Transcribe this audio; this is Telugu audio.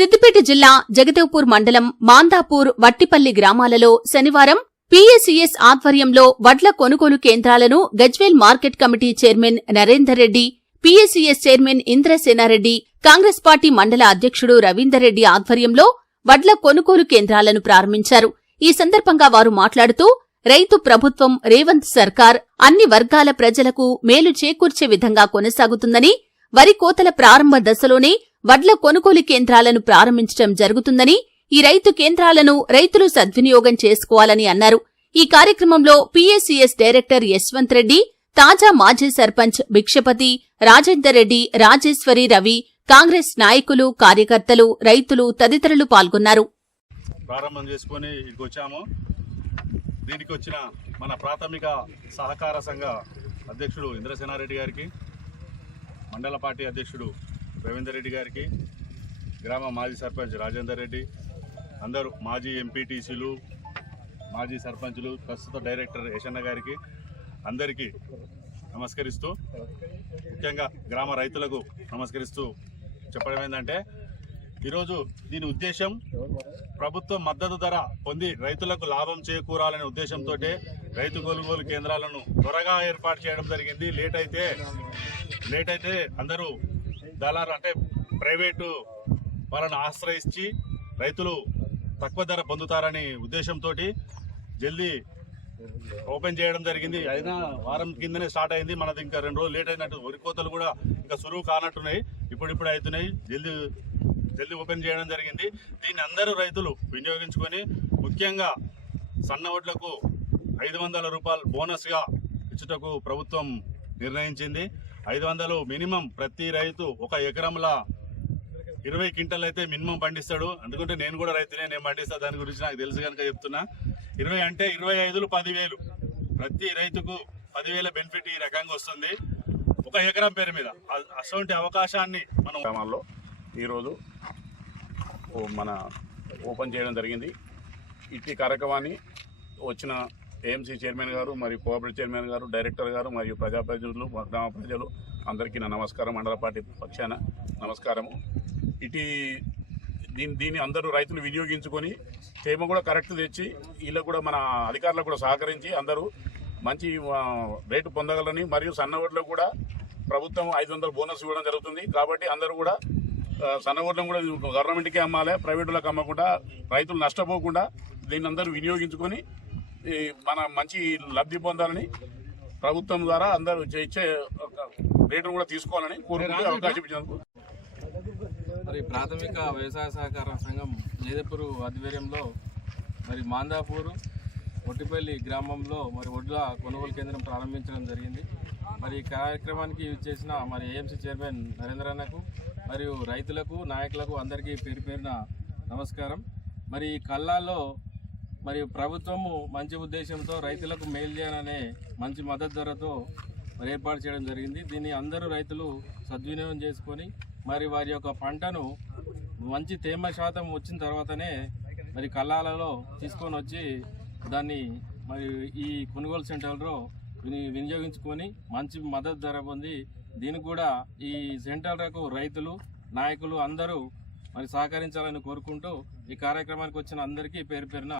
సిద్దిపేట జిల్లా జగదేవ్పూర్ మండలం మాందాపూర్ వట్టిపల్లి గ్రామాలలో శనివారం పీఎస్ఈఎస్ ఆధ్వర్యంలో వడ్ల కొనుగోలు కేంద్రాలను Gajwel market committee chairman Narender Reddy PSES chairman Indrasena Reddy Congress party మండల అధ్యక్షుడు రవీందర్ రెడ్డి ఆధ్వర్యంలో వడ్ల కొనుగోలు కేంద్రాలను ప్రారంభించారు. ఈ సందర్భంగా వారు మాట్లాడుతూ రైతు ప్రభుత్వం రేవంత్ సర్కార్ అన్ని వర్గాల ప్రజలకు మేలు చేకూర్చే విధంగా కొనసాగుతుందని వరి కోతల ప్రారంభ దశలోనే వడ్ల కొనుగోలు కేంద్రాలను ప్రారంభించడం జరుగుతుందని ఈ రైతు కేంద్రాలను రైతులు సద్వినియోగం చేసుకోవాలని అన్నారు. ఈ కార్యక్రమంలో పీఎస్సీఎస్ డైరెక్టర్ యశ్వంత్ రెడ్డి తాజా మాజీ సర్పంచ్ భిక్షపతి రాజేందర్ రెడ్డి రాజేశ్వరి రవి కాంగ్రెస్ నాయకులు కార్యకర్తలు రైతులు తదితరులు పాల్గొన్నారు. ప్రారంభం వచ్చాము. దీనికి వచ్చిన మన ప్రాథమిక సహకార సంఘ అధ్యక్షుడు ఇంద్రసేనారెడ్డి గారికి మండల పార్టీ అధ్యక్షుడు రవీందర్ రెడ్డి గారికి గ్రామ మాజీ సర్పంచ్ రాజేందర్ రెడ్డి అందరూ మాజీ ఎంపీటీసీలు మాజీ సర్పంచులు ప్రస్తుత డైరెక్టర్ యశన్న గారికి అందరికీ నమస్కరిస్తూ ముఖ్యంగా గ్రామ రైతులకు నమస్కరిస్తూ చెప్పడం ఏంటంటే ఈరోజు దీని ఉద్దేశం ప్రభుత్వం మద్దతు ధర పొంది రైతులకు లాభం చేకూరాలనే ఉద్దేశంతో రైతు కొనుగోలు కేంద్రాలను త్వరగా ఏర్పాటు చేయడం జరిగింది. లేట్ అయితే లేట్ అయితే అందరూ దళారు అంటే ప్రైవేటు వాళ్ళని ఆశ్రయించి రైతులు తక్కువ ధర పొందుతారని ఉద్దేశంతో జల్దీ ఓపెన్ చేయడం జరిగింది. అయినా వారం కిందనే స్టార్ట్ అయింది. మనది ఇంకా రెండు రోజులు లేట్ అయినట్టు వరి కోతలు కూడా ఇంకా సురువు కానట్టున్నాయి. ఇప్పుడు ఇప్పుడు అవుతున్నాయి. జల్దీ జల్దీ ఓపెన్ చేయడం జరిగింది. దీన్ని అందరూ రైతులు వినియోగించుకొని ముఖ్యంగా సన్న వడ్లకు ఐదు వందల రూపాయలు బోనస్గా ఇచ్చుటకు ప్రభుత్వం నిర్ణయించింది. ఐదు వందలు మినిమం ప్రతి రైతు ఒక ఎకరంలా ఇరవై క్వింటల్ అయితే మినిమం పండిస్తాడు. ఎందుకంటే నేను కూడా రైతునే నేను పండిస్తా. దాని గురించి నాకు తెలుసు కనుక చెప్తున్నా. ఇరవై అంటే ఇరవై ఐదులు పదివేలు. ప్రతి రైతుకు పదివేల బెనిఫిట్ ఈ రకంగా వస్తుంది. ఒక ఎకరం పేరు మీద. అటువంటి అవకాశాన్ని మనం గ్రామాల్లో ఈరోజు ఓ మన ఓపెన్ చేయడం జరిగింది. ఇట్టి కార్యక్రమాన్ని వచ్చిన ఏఎంసీ చైర్మన్ గారు మరియు కోఆపరేటివ్ చైర్మన్ గారు డైరెక్టర్ గారు మరియు ప్రజాప్రతినిధులు గ్రామ ప్రజలు అందరికీ నా నమస్కారం. మండల పార్టీ పక్షాన నమస్కారము. ఇటు దీని దీన్ని అందరూ రైతులు వినియోగించుకొని తేమ కూడా కరెక్ట్ తెచ్చి వీళ్ళకు కూడా మన అధికారులకు కూడా సహకరించి అందరూ మంచి రేటు పొందగలని మరియు సన్నవడ్లకు కూడా ప్రభుత్వం ఐదు వందల బోనస్ ఇవ్వడం జరుగుతుంది. కాబట్టి అందరూ కూడా సన్న సన్నవడ్లను కూడా గవర్నమెంట్కే అమ్మాలి ప్రైవేటులకు అమ్మకుండా రైతులు నష్టపోకుండా దీన్ని అందరూ వినియోగించుకొని మన మంచి లబ్ధి పొందాలని ప్రభుత్వం ద్వారా అందరూ ఇచ్చే- రేటును కూడా తీసుకోవాలని కోరుకుంటూ అవకాశం ఇచ్చినందుకు. మరి ప్రాథమిక వ్యవసాయ సహకార సంఘం జేదపూరు ఆధ్వర్యంలో మరి మాందాపూరు ఒట్టిపల్లి గ్రామంలో మరి ఒడ్ల కొనుగోలు కేంద్రం ప్రారంభించడం జరిగింది. మరి ఈ కార్యక్రమానికి చేసిన మరి ఏఎంసీ చైర్మన్ నరేంద్రన్నకు మరియు రైతులకు నాయకులకు అందరికీ పేరు పేరున నమస్కారం. మరి ఈ కల్లాల్లో మరి ప్రభుత్వము మంచి ఉద్దేశంతో రైతులకు మేలు చేయాలనే మంచి మద్దతు ధరతో మరి ఏర్పాటు చేయడం జరిగింది. దీన్ని అందరూ రైతులు సద్వినియోగం చేసుకొని మరి వారి యొక్క పంటను మంచి తేమ శాతం వచ్చిన తర్వాతనే మరి కళ్ళాలలో తీసుకొని వచ్చి దాన్ని మరి ఈ కొనుగోలు సెంటర్లో వినియోగించుకొని మంచి మద్దతు ధర పొంది దీనికి కూడా ఈ సెంటర్లకు రైతులు నాయకులు అందరూ మరి సహకరించాలని కోరుకుంటూ ఈ కార్యక్రమానికి వచ్చిన అందరికీ పేరు పేరున